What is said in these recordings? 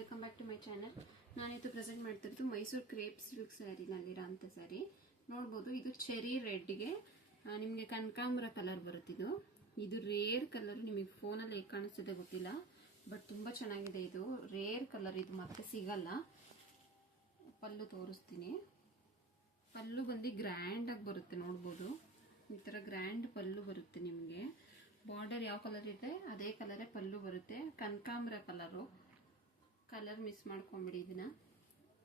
Welcome back to my channel. ನಾನಿವತ್ತು present ಮಾಡ್ತಿರೋದು Mysuru crepe silk ಸ್ಯಾರಿನಲ್ಲಿರೋ ಅಂಥ ಸ್ಯಾರಿ ನೋಡ್ಬೋದು. ಇದು ಚೆರಿ ರೆಡ್ಗೆ ನಿಮಗೆ ಕನಕಾಂಬರ ಕಲರ್ ಬರುತ್ತಿದ್ದು. ಇದು ರೇರ್ ಕಲರ್, ನಿಮಗೆ ಫೋನಲ್ಲಿ ಹೇಗೆ ಕಾಣಿಸ್ತಿದೆ ಗೊತ್ತಿಲ್ಲ, ಬಟ್ ತುಂಬ ಚೆನ್ನಾಗಿದೆ. ಇದು ರೇರ್ ಕಲರ್, ಇದು ಮತ್ತೆ ಸಿಗಲ್ಲ. ಪಲ್ಲು ತೋರಿಸ್ತೀನಿ. ಪಲ್ಲು ಬಂದು ಗ್ರ್ಯಾಂಡಾಗಿ ಬರುತ್ತೆ, ನೋಡ್ಬೋದು. ಈ ಥರ ಗ್ರ್ಯಾಂಡ್ ಪಲ್ಲು ಬರುತ್ತೆ. ನಿಮಗೆ ಬಾರ್ಡರ್ ಯಾವ ಕಲರ್ ಇದೆ ಅದೇ ಕಲರೇ ಪಲ್ಲು ಬರುತ್ತೆ. ಕನಕಾಂಬರ ಕಲರ್ ಮಿಸ್ ಮಾಡ್ಕೊಂಬಿಡಿ ಇದನ್ನ.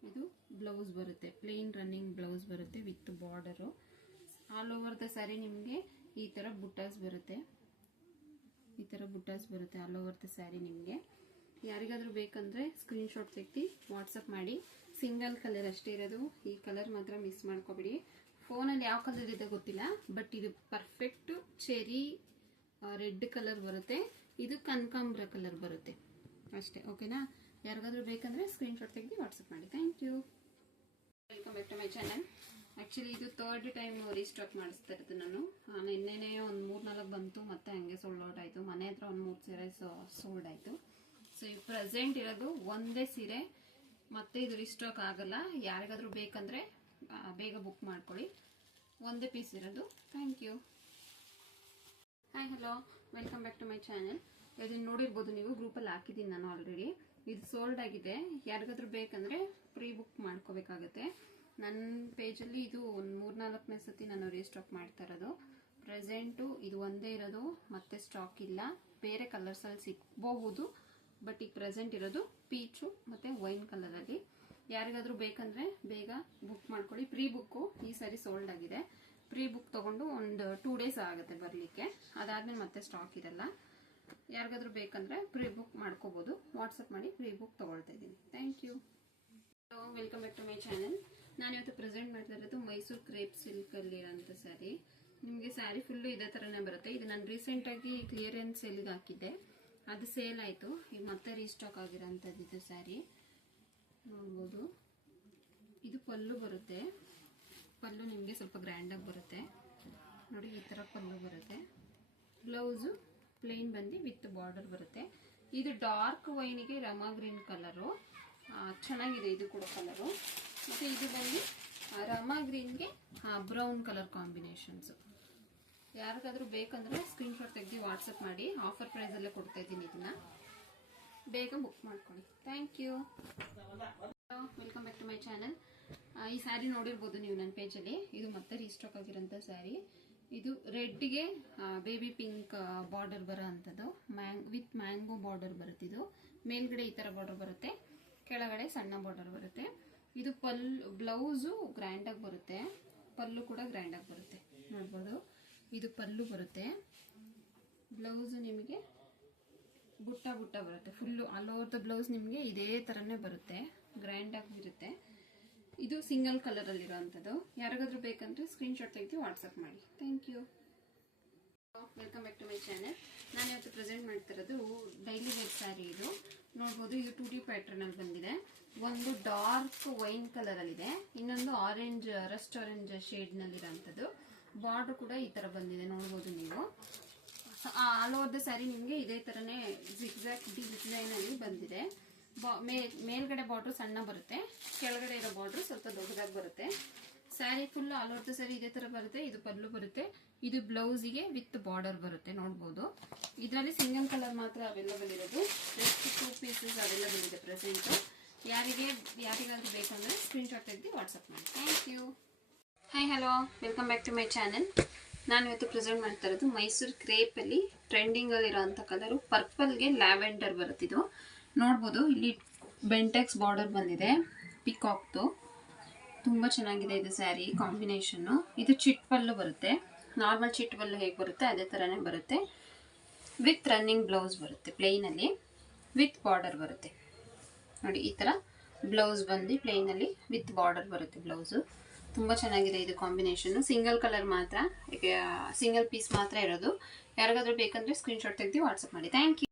ಇದು ಬ್ಲೌಸ್ ಬರುತ್ತೆ, ಪ್ಲೇನ್ ರನ್ನಿಂಗ್ ಬ್ಲೌಸ್ ಬರುತ್ತೆ with border. All over the sari ನಿಮಗೆ ಈ ಥರ ಬುಟ್ಟಾಸ್ ಬರುತ್ತೆ. ಆಲ್ ಓವರ್ ದ ಸ್ಯಾರಿ ನಿಮಗೆ. ಯಾರಿಗಾದ್ರೂ ಬೇಕಂದ್ರೆ ಸ್ಕ್ರೀನ್ಶಾಟ್ ತೆಗ್ದು ವಾಟ್ಸಪ್ ಮಾಡಿ. ಸಿಂಗಲ್ ಕಲರ್ ಅಷ್ಟೇ ಇರೋದು, ಈ ಕಲರ್ ಮಾತ್ರ ಮಿಸ್ ಮಾಡ್ಕೊಬಿಡಿ. ಫೋನಲ್ಲಿ ಯಾವ ಕಲರ್ ಇದೆ ಗೊತ್ತಿಲ್ಲ, ಬಟ್ ಇದು ಪರ್ಫೆಕ್ಟ್ ಚೆರಿ ರೆಡ್ ಕಲರ್ ಬರುತ್ತೆ. ಇದು ಕನಕಾಂಬರ ಕಲರ್ ಬರುತ್ತೆ ಅಷ್ಟೇ, ಓಕೆನಾ? ಯಾರಿಗಾದ್ರೂ ಬೇಕಂದ್ರೆ ಸ್ಕ್ರೀನ್ಶಾಟ್ ತೆಗೆದು ವಾಟ್ಸಪ್ ಮಾಡಿ. Thank you. Welcome back to my channel. Actually ಇದು ಥರ್ಡ್ ಟೈಮ್ ರೀಸ್ಟಾಕ್ ಮಾಡಿಸ್ತಾ ಇರೋದು ನಾನು. ನಿನ್ನೆನೇ ಒಂದು 3-4 ಬಂತು, ಮತ್ತೆ ಹಂಗೆ ಸೋಲ್ಡ್ ಔಟ್ ಆಯಿತು. ಮನೆ ಹತ್ರ ಒಂದು 3 ಸೀರೆ ಸೋಲ್ಡ್ ಆಯಿತು. ಸೊ ಈ ಪ್ರೆಸೆಂಟ್ ಇರೋದು ಒಂದೇ ಸೀರೆ, ಮತ್ತೆ ಇದು ರೀಸ್ಟಾಕ್ ಆಗಲ್ಲ. ಯಾರಿಗಾದ್ರೂ ಬೇಕಂದ್ರೆ ಬೇಗ ಬುಕ್ ಮಾಡ್ಕೊಳ್ಳಿ. ಒಂದೇ ಪೀಸ್ ಇರೋದು. Thank you. Hi, hello, welcome back to my channel. ಇದನ್ನು ನೋಡಿರ್ಬೋದು ನೀವು, ಗ್ರೂಪಲ್ಲಿ ಹಾಕಿದ್ದೀನಿ ನಾನು ಆಲ್ರೆಡಿ. ಇದು ಸೋಲ್ಡ್ ಆಗಿದೆ. ಯಾರಿಗಾದ್ರೂ ಬೇಕಂದರೆ ಪ್ರೀ ಬುಕ್ ಮಾಡ್ಕೋಬೇಕಾಗತ್ತೆ. ನನ್ನ ಪೇಜಲ್ಲಿ ಇದು ಒಂದು 3-4ನೇ ಸತಿ ನಾನು ರೀಸ್ಟಾಕ್ ಮಾಡ್ತಾ ಇರೋದು. ಪ್ರೆಸೆಂಟು ಇದು ಒಂದೇ ಇರೋದು, ಮತ್ತೆ ಸ್ಟಾಕ್ ಇಲ್ಲ. ಬೇರೆ ಕಲರ್ಸಲ್ಲಿ ಸಿಗ್ಬಹುದು, ಬಟ್ ಈಗ ಪ್ರೆಸೆಂಟ್ ಇರೋದು ಪೀಚು ಮತ್ತು ವೈನ್ ಕಲರಲ್ಲಿ. ಯಾರಿಗಾದ್ರೂ ಬೇಕಂದರೆ ಬೇಗ ಬುಕ್ ಮಾಡ್ಕೊಳ್ಳಿ. ಪ್ರೀ ಬುಕ್ಕು ಈ ಸಾರಿ ಸೋಲ್ಡ್ ಆಗಿದೆ. ಪ್ರೀ ಬುಕ್ ತೊಗೊಂಡು ಒಂದು 2 ಡೇಸ್ ಆಗುತ್ತೆ ಬರಲಿಕ್ಕೆ. ಅದಾದಮೇಲೆ ಮತ್ತೆ ಸ್ಟಾಕ್ ಇರಲ್ಲ. ಯಾರಿಗಾದ್ರೂ ಬೇಕಂದರೆ ಪ್ರೀ ಬುಕ್ ಮಾಡ್ಕೋಬೋದು. ವಾಟ್ಸಪ್ ಮಾಡಿ ಪ್ರೀ ಬುಕ್ ತೊಗೊಳ್ತಾ ಇದ್ದೀನಿ. Thank you. Welcome back to my channel. ನಾನಿವತ್ತು ಪ್ರೆಸೆಂಟ್ ಮಾಡ್ತಾ ಇರೋದು ಮೈಸೂರು ಕ್ರೇಪ್ ಸಿಲ್ಕಲ್ಲಿರೋಂಥ ಸ್ಯಾರಿ. ನಿಮಗೆ ಸ್ಯಾರಿ ಫುಲ್ಲು ಇದೇ ಥರನೇ ಬರುತ್ತೆ. ಇದು ನಾನು ರೀಸೆಂಟಾಗಿ ಕ್ಲಿಯರೆನ್ಸ್ ಸೇಲ್ಗೆ ಹಾಕಿದ್ದೆ, ಅದು ಸೇಲ್ ಆಯಿತು. ಈಗ ಮತ್ತೆ ರೀಸ್ಟಾಕ್ ಆಗಿರೋಂಥದ್ದು ಇದು ಸ್ಯಾರಿ. ನೋಡ್ಬೋದು, ಇದು ಪಲ್ಲು ಬರುತ್ತೆ. ಪಲ್ಲು ನಿಮಗೆ ಸ್ವಲ್ಪ ಗ್ರ್ಯಾಂಡಾಗಿ ಬರುತ್ತೆ ನೋಡಿ. ಈ ಥರ ಪಲ್ಲು ಬರುತ್ತೆ. ಬ್ಲೌಸು ಪ್ಲೇನ್ ಬಂದು ವಿತ್ ಬಾರ್ಡರ್ ಬರುತ್ತೆ. ಇದು ಡಾರ್ಕ್ ವೈನಿಗೆ ರಮಾ ಗ್ರೀನ್ ಕಲರು, ಚೆನ್ನಾಗಿದೆ ಇದು ಕೂಡ ಕಲರು. ಮತ್ತು ಇದು ಬಂದು ರಮಾ ಗ್ರೀನ್ಗೆ ಬ್ರೌನ್ ಕಲರ್ ಕಾಂಬಿನೇಷನ್ಸು. ಯಾರಿಗಾದ್ರೂ ಬೇಕಂದ್ರೆ ಸ್ಕ್ರೀನ್ಶಾಟ್ ತೆಗೆದು ವಾಟ್ಸಪ್ ಮಾಡಿ. ಆಫರ್ ಪ್ರೈಸಲ್ಲೇ ಕೊಡ್ತಾ ಇದ್ದೀನಿ. ಇದನ್ನ ಬೇಗ ಬುಕ್ ಮಾಡ್ಕೊಳ್ಳಿ. Thank you. Welcome back to my channel. ಈ ಸ್ಯಾರಿ ನೋಡಿರ್ಬೋದು ನೀವು ನನ್ನ ಪೇಜಲ್ಲಿ. ಇದು ಮತ್ತೆ ರೀಸ್ಟಾಕ್ ಆಗಿರೋಂಥ ಸ್ಯಾರಿ. ಇದು ರೆಡ್ಗೆ ಬೇಬಿ ಪಿಂಕ್ ಬಾರ್ಡರ್ ಬರೋ ಅಂಥದ್ದು, ವಿತ್ ಮ್ಯಾಂಗೋ ಬಾರ್ಡರ್ ಬರುತ್ತೆ. ಇದು ಮೇಲ್ಗಡೆ ಈ ಥರ ಬಾರ್ಡರ್ ಬರುತ್ತೆ, ಕೆಳಗಡೆ ಸಣ್ಣ ಬಾರ್ಡರ್ ಬರುತ್ತೆ. ಇದು ಬ್ಲೌಸು ಗ್ರ್ಯಾಂಡಾಗಿ ಬರುತ್ತೆ, ಪಲ್ಲು ಕೂಡ ಗ್ರ್ಯಾಂಡಾಗಿ ಬರುತ್ತೆ. ನೋಡ್ಬೋದು, ಇದು ಪಲ್ಲು ಬರುತ್ತೆ. ಬ್ಲೌಸು ನಿಮಗೆ ಬುಟ್ಟ ಬರುತ್ತೆ. Full all over the blouse ನಿಮಗೆ ಇದೇ ಥರನೇ ಬರುತ್ತೆ, ಗ್ರ್ಯಾಂಡಾಗಿ ಇರುತ್ತೆ. ಇದು ಸಿಂಗಲ್ ಕಲರಲ್ಲಿರೋ ಅಂಥದ್ದು. ಯಾರಿಗಾದ್ರೂ ಬೇಕಂದ್ರೆ ಸ್ಕ್ರೀನ್ಶಾಟ್ ತೆಗೆದು ವಾಟ್ಸಪ್ ಮಾಡಿ. Thank you. Welcome back to my channel. ನಾನಿವತ್ತು ಪ್ರೆಸೆಂಟ್ ಮಾಡ್ತಿರೋದು ಡೈಲಿ ವೇರ್ ಸ್ಯಾರಿ. ಇದು ನೋಡ್ಬೋದು, ಇದು 2D ಪ್ಯಾಟ್ರನಲ್ಲಿ ಬಂದಿದೆ. ಒಂದು ಡಾರ್ಕ್ ವೈನ್ ಕಲರಲ್ಲಿದೆ, ಇನ್ನೊಂದು ಆರೆಂಜ್, ರಸ್ಟ್ ಆರೆಂಜ್ ಶೇಡ್ನಲ್ಲಿರೋ ಅಂಥದ್ದು. ಬಾರ್ಡರ್ ಕೂಡ ಈ ಥರ ಬಂದಿದೆ, ನೋಡ್ಬೋದು ನೀವು. ಆಲ್ ಓವರ್ ದ ಸ್ಯಾರಿ ನಿಮಗೆ ಇದೇ ಥರನೇ ಜಿಗ್ಜಾಗ್ ಡಿಸೈನಲ್ಲಿ ಬಂದಿದೆ. ಮೇಲ್ಗಡೆ ಬಾರ್ಡ್ರು ಸಣ್ಣ ಬರುತ್ತೆ, ಕೆಳಗಡೆ ಇರೋ ಬಾರ್ಡ್ರು ಸ್ವಲ್ಪ ದೊಡ್ಡದಾಗಿ ಬರುತ್ತೆ. Sari full all over the sari ಇದೇ ಥರ ಬರುತ್ತೆ. ಇದು ಪಲ್ಲು ಬರುತ್ತೆ. ಇದು ಬ್ಲೌಸಿಗೆ ವಿತ್ ಬಾರ್ಡರ್ ಬರುತ್ತೆ, ನೋಡ್ಬೋದು. ಇದರಲ್ಲಿ ಸಿಂಗಲ್ ಕಲರ್ ಮಾತ್ರ ಅವೈಲಬಲ್ ಇರೋದು. ಜಸ್ಟ್ 2 ಪೀಸಸ್ ಅವೈಲಬಲ್ ಇದೆ ಪ್ರೆಸೆಂಟು. ಯಾರಿಗಾದ್ರೂ ಬೇಕಂದ್ರೆ ಸ್ಕ್ರೀನ್ಶಾಟ್ ತೆಗೆದು ವಾಟ್ಸಪ್ ಮಾಡಿ. Thank you. Hi, hello, welcome back to my channel. ನಾನು ಇವತ್ತು ಪ್ರೆಸೆಂಟ್ ಮಾಡ್ತಾ ಇರೋದು ಮೈಸೂರು ಕ್ರೇಪಲ್ಲಿ ಟ್ರೆಂಡಿಂಗಲ್ಲಿರೋ ಅಂಥ ಕಲರು ಪರ್ಪಲ್ಗೆ ಲ್ಯಾವೆಂಡರ್ ಬರುತ್ತಿದ್ದು. ನೋಡ್ಬೋದು, ಇಲ್ಲಿ ಬೆಂಟೆಕ್ಸ್ ಬಾರ್ಡರ್ ಬಂದಿದೆ, ಪಿಕಾಕ್ದು. ತುಂಬ ಚೆನ್ನಾಗಿದೆ ಇದು ಸ್ಯಾರಿ ಕಾಂಬಿನೇಷನ್ನು. ಇದು ಚಿಟ್ ಪಲ್ಲು ಬರುತ್ತೆ, ನಾರ್ಮಲ್ ಚಿಟ್ ಪಲ್ಲು ಹೇಗೆ ಬರುತ್ತೆ ಅದೇ ಥರನೇ ಬರುತ್ತೆ. ವಿತ್ ರನ್ನಿಂಗ್ ಬ್ಲೌಸ್ ಬರುತ್ತೆ, ಪ್ಲೇನಲ್ಲಿ ವಿತ್ ಬಾರ್ಡರ್ ಬರುತ್ತೆ ನೋಡಿ. ಈ ಥರ ಬ್ಲೌಸ್ ಬಂದು ಪ್ಲೇನಲ್ಲಿ ವಿತ್ ಬಾರ್ಡರ್ ಬರುತ್ತೆ ಬ್ಲೌಸು. ತುಂಬ ಚೆನ್ನಾಗಿದೆ ಇದು ಕಾಂಬಿನೇಷನ್ನು. ಸಿಂಗಲ್ ಕಲರ್ ಮಾತ್ರ, ಸಿಂಗಲ್ ಪೀಸ್ ಮಾತ್ರ ಇರೋದು. ಯಾರಿಗಾದ್ರೂ ಬೇಕಂದರೆ ಸ್ಕ್ರೀನ್ಶಾಟ್ ತೆಗೆದು ವಾಟ್ಸಪ್ ಮಾಡಿ. Thank you.